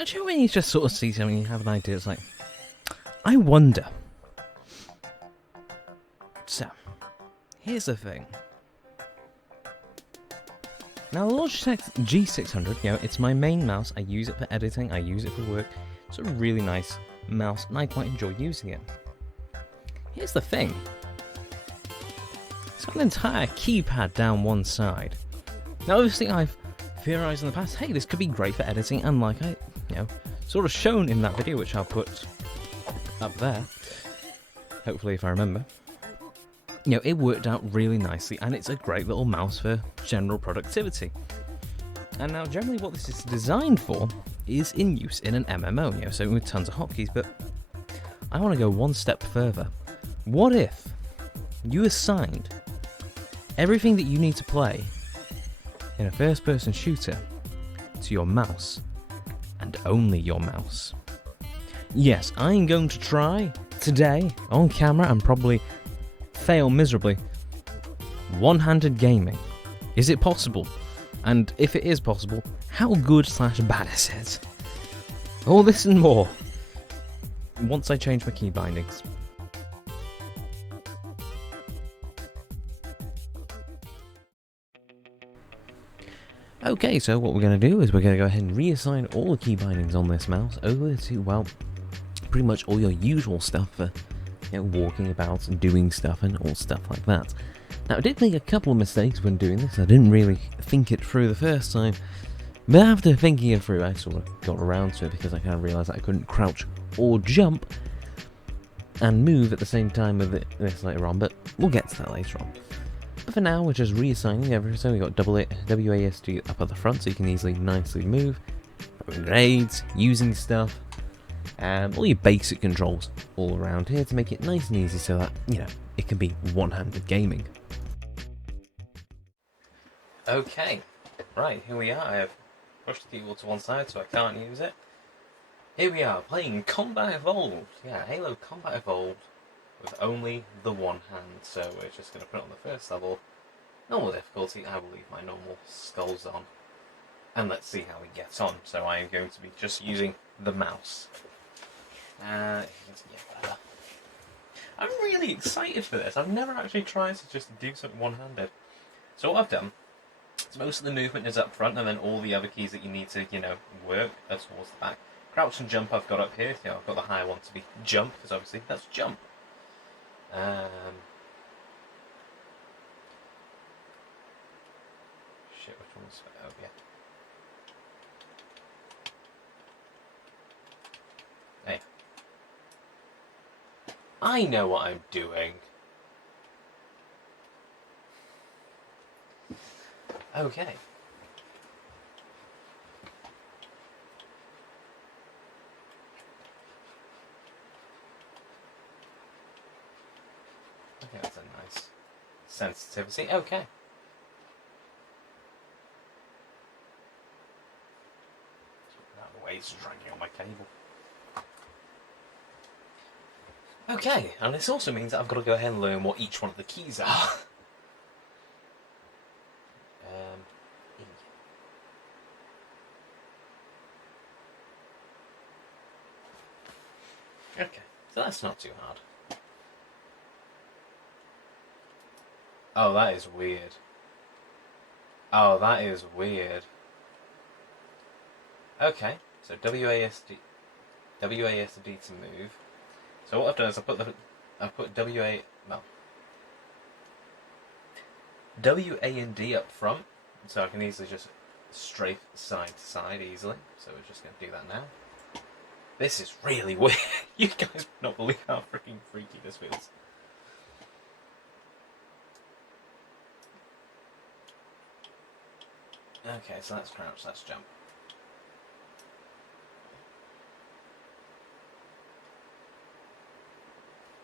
Actually, when you just sort of see something, you have an idea, it's like, I wonder. So, here's the thing. Now, the Logitech G600, it's my main mouse. I use it for editing, I use it for work. It's a really nice mouse, and I quite enjoy using it. Here's the thing. It's got an entire keypad down one side. Now, obviously, I've theorized in the past, hey, this could be great for editing, and like I, sort of shown in that video, which I'll put up there, hopefully if I remember. It worked out really nicely, and it's a great little mouse for general productivity. And now, generally what this is designed for is in use in an MMO, so with tons of hotkeys, but I want to go one step further. What if you assigned everything that you need to play in a first-person shooter to your mouse, and only your mouse? Yes, I'm going to try today on camera and probably fail miserably. One-handed gaming. Is it possible? And if it is possible, how good/bad is it? All this and more once I change my key bindings. Okay, so what we're going to do is we're going to go ahead and reassign all the key bindings on this mouse over to, well, pretty much all your usual stuff for walking about and doing stuff and all stuff like that. Now, I did make a couple of mistakes when doing this. I didn't really think it through the first time, but after thinking it through, I sort of got around to it because I kind of realised that I couldn't crouch or jump and move at the same time with this later on, but we'll get to that later on. But for now, we're just reassigning everything. So we've got WASD up at the front, so you can easily, nicely move, throwing grenades, using stuff, all your basic controls all around here to make it nice and easy so that, it can be one-handed gaming. Okay, right, here we are. I have pushed the keyboard to one side so I can't use it. Here we are, playing Combat Evolved. Yeah, Halo Combat Evolved with only the one hand. So we're just going to put it on the first level. Normal difficulty, I will leave my normal skulls on. And let's see how we get on. So I am going to be just using the mouse. Yeah, better. I'm really excited for this. I've never actually tried to just do something one-handed. So what I've done is most of the movement is up front, and then all the other keys that you need to, work are towards the back. Crouch and jump I've got up here. I've got the higher one to be jump, because obviously that's jump. Shit, which one's... Oh, yeah. Hey. I know what I'm doing. Okay. Okay, that's a nice sensitivity. Okay. Out of the way, it's dragging on my cable. Okay, and this also means that I've got to go ahead and learn what each one of the keys are. Okay, so that's not too hard. Oh, that is weird. Oh, that is weird. Okay, so WASD to move. So what I've done is I've put WA and D up front, so I can easily just strafe side to side easily. So we're just going to do that now. This is really weird. You guys would not believe how freaking freaky this feels. Okay, so that's crouch, that's jump.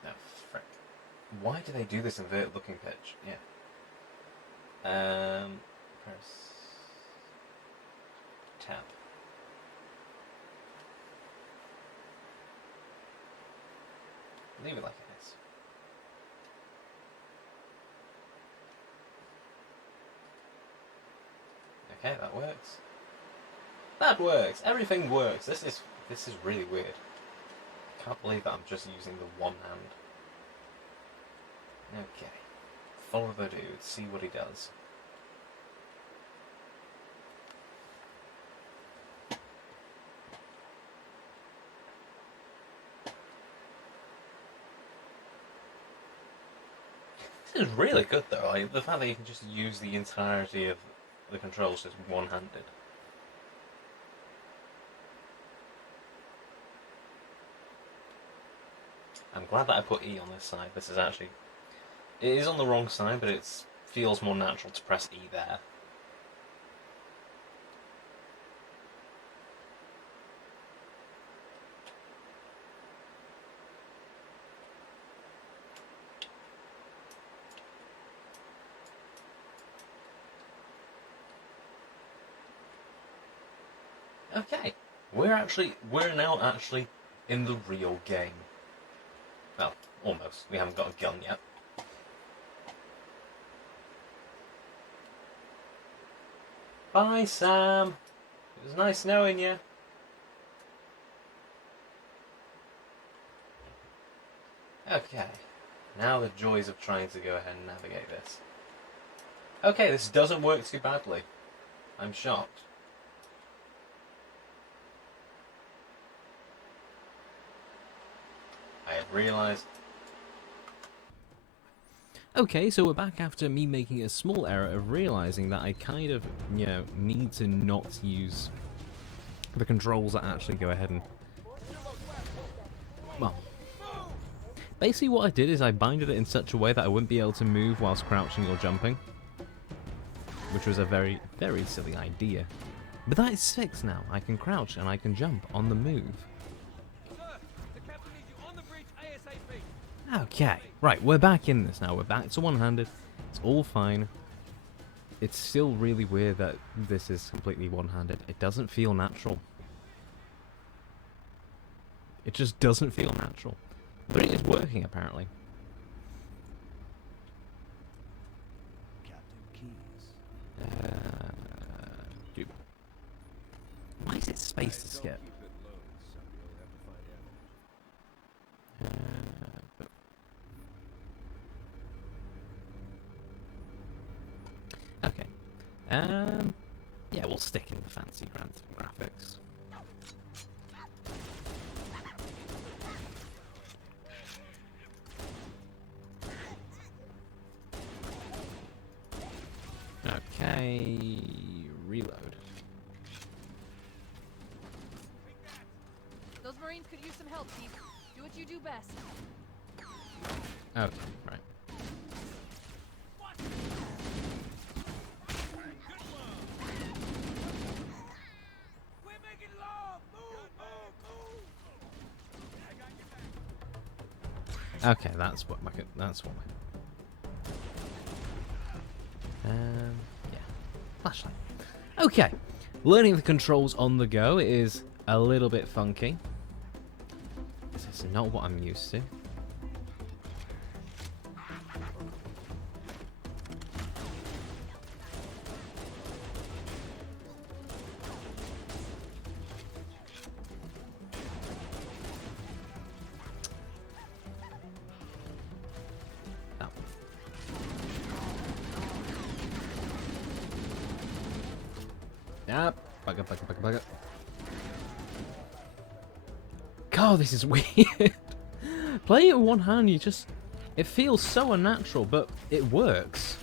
No, frick. Why do they do this inverted looking pitch? Yeah. Press tab. Leave it like it is. Okay, that works. That works. Everything works. This is really weird. Can't believe that I'm just using the one hand. Okay. Follow the dude. See what he does. This is really good though. Like the fact that you can just use the entirety of the controls just one-handed. I'm glad that I put E on this side. This is actually... It is on the wrong side, but it feels more natural to press E there. Okay, we're now actually in the real game. Well, almost. We haven't got a gun yet. Bye, Sam. It was nice knowing you. Okay, now the joys of trying to go ahead and navigate this. Okay, this doesn't work too badly. I'm shocked. I have realised. Okay, so we're back after me making a small error of realising that I kind of, need to not use the controls that actually go ahead and... Well, basically what I did is I binded it in such a way that I wouldn't be able to move whilst crouching or jumping. Which was a very, very silly idea. But that is fixed now. I can crouch and I can jump on the move. Okay, right, we're back in this now. We're back to one-handed. It's all fine. It's still really weird that this is completely one-handed. It doesn't feel natural. It just doesn't feel natural. But it is working, apparently. Dude. Why is it space to skip? Okay. Yeah, we'll stick in the fancy graphics. Okay, reload. Those Marines could use some help, Chief. Do what you do best. Okay, right. Okay, that's what yeah. Flashlight. Okay. Learning the controls on the go is a little bit funky. This is not what I'm used to. Yep. Bug up. God, this is weird. Playing it with one hand, it feels so unnatural, but it works.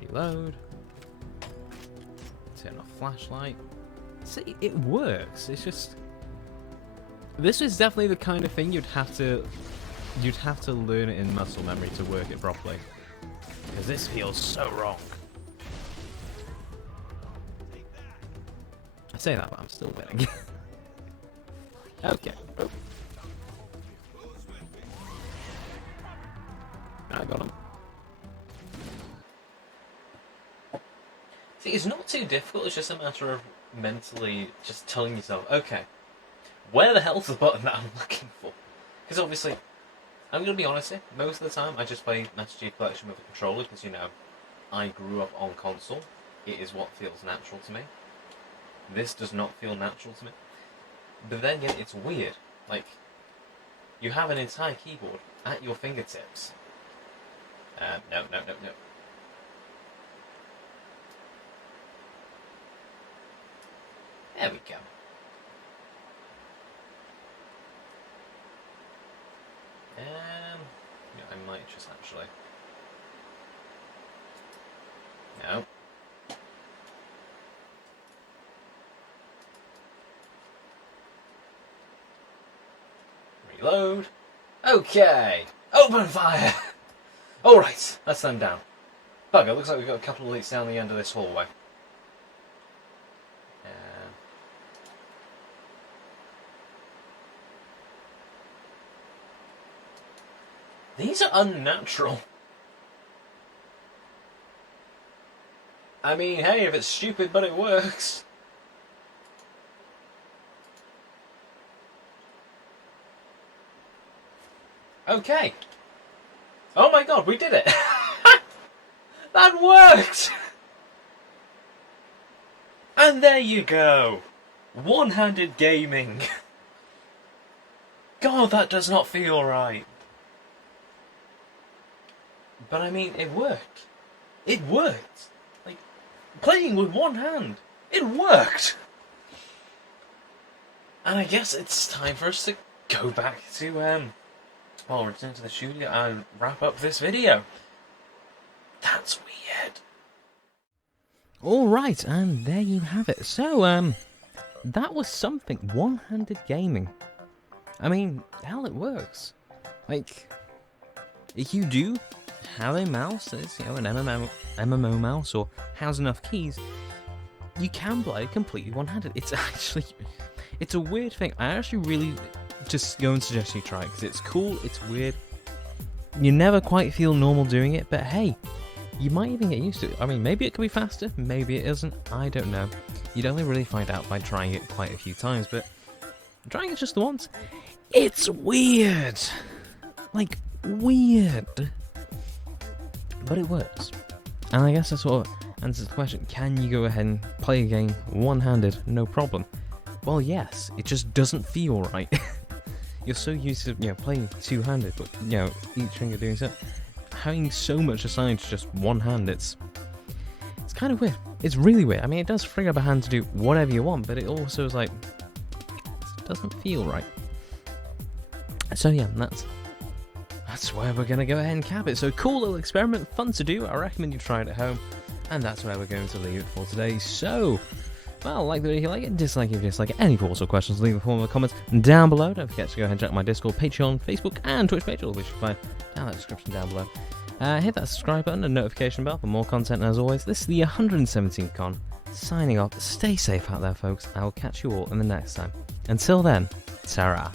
Reload. Turn off flashlight. See, it works. It's just... This is definitely the kind of thing you'd have to learn it in muscle memory to work it properly. Because this feels so wrong. I say that, but I'm still winning. Okay. Oh. I got him. See, it's not too difficult, it's just a matter of mentally just telling yourself, okay, where the hell's the button that I'm looking for? Because obviously, I'm going to be honest here, most of the time I just play Master Chief Collection with a controller because, you know, I grew up on console. It is what feels natural to me. This does not feel natural to me. But then again, it's weird. Like, you have an entire keyboard at your fingertips. No. There we go. Yeah, I might just actually... No. Reload. Okay. Open fire! Alright, let's stand down. Bugger, looks like we've got a couple of leaks down the end of this hallway. These are unnatural. I mean, hey, if it's stupid but it works. Okay. Oh my god, we did it! That worked! And there you go! One-handed gaming. God, that does not feel right. But I mean, it worked. It worked. Like, playing with one hand. It worked! And I guess it's time for us to go back to, well, return to the studio and wrap up this video. That's weird. Alright, and there you have it. So, that was something. One-handed gaming. I mean, hell, it works. Like, if you do have a mouse that's, you know, an MMO mouse, or has enough keys, you can play completely one-handed. It's actually, it's a weird thing. I actually really just go and suggest you try it, because it's cool, it's weird. You never quite feel normal doing it, but hey, you might even get used to it. I mean, maybe it could be faster, maybe it isn't, I don't know. You'd only really find out by trying it quite a few times, but trying it just the once, it's weird. Like, weird. But it works. And I guess that sort of answers the question, can you go ahead and play a game one-handed, no problem? Well, yes, it just doesn't feel right. You're so used to, you know, playing two-handed, but, you know, each finger doing so. Having so much assigned to just one hand, it's kind of weird. It's really weird. I mean, it does free up a hand to do whatever you want, but it also is like, it doesn't feel right. So yeah, that's where we're going to go ahead and cap it. So cool little experiment, fun to do. I recommend you try it at home. And that's where we're going to leave it for today. So, well, like the video if you like it, dislike it if you dislike it. Any thoughts or questions, leave a form of comments down below. Don't forget to go ahead and check out my Discord, Patreon, Facebook, and Twitch page, all which you can find down in the description down below. Hit that subscribe button and notification bell for more content. And as always, this is the 117th con. Signing off. Stay safe out there, folks. I will catch you all in the next time. Until then, ta-ra.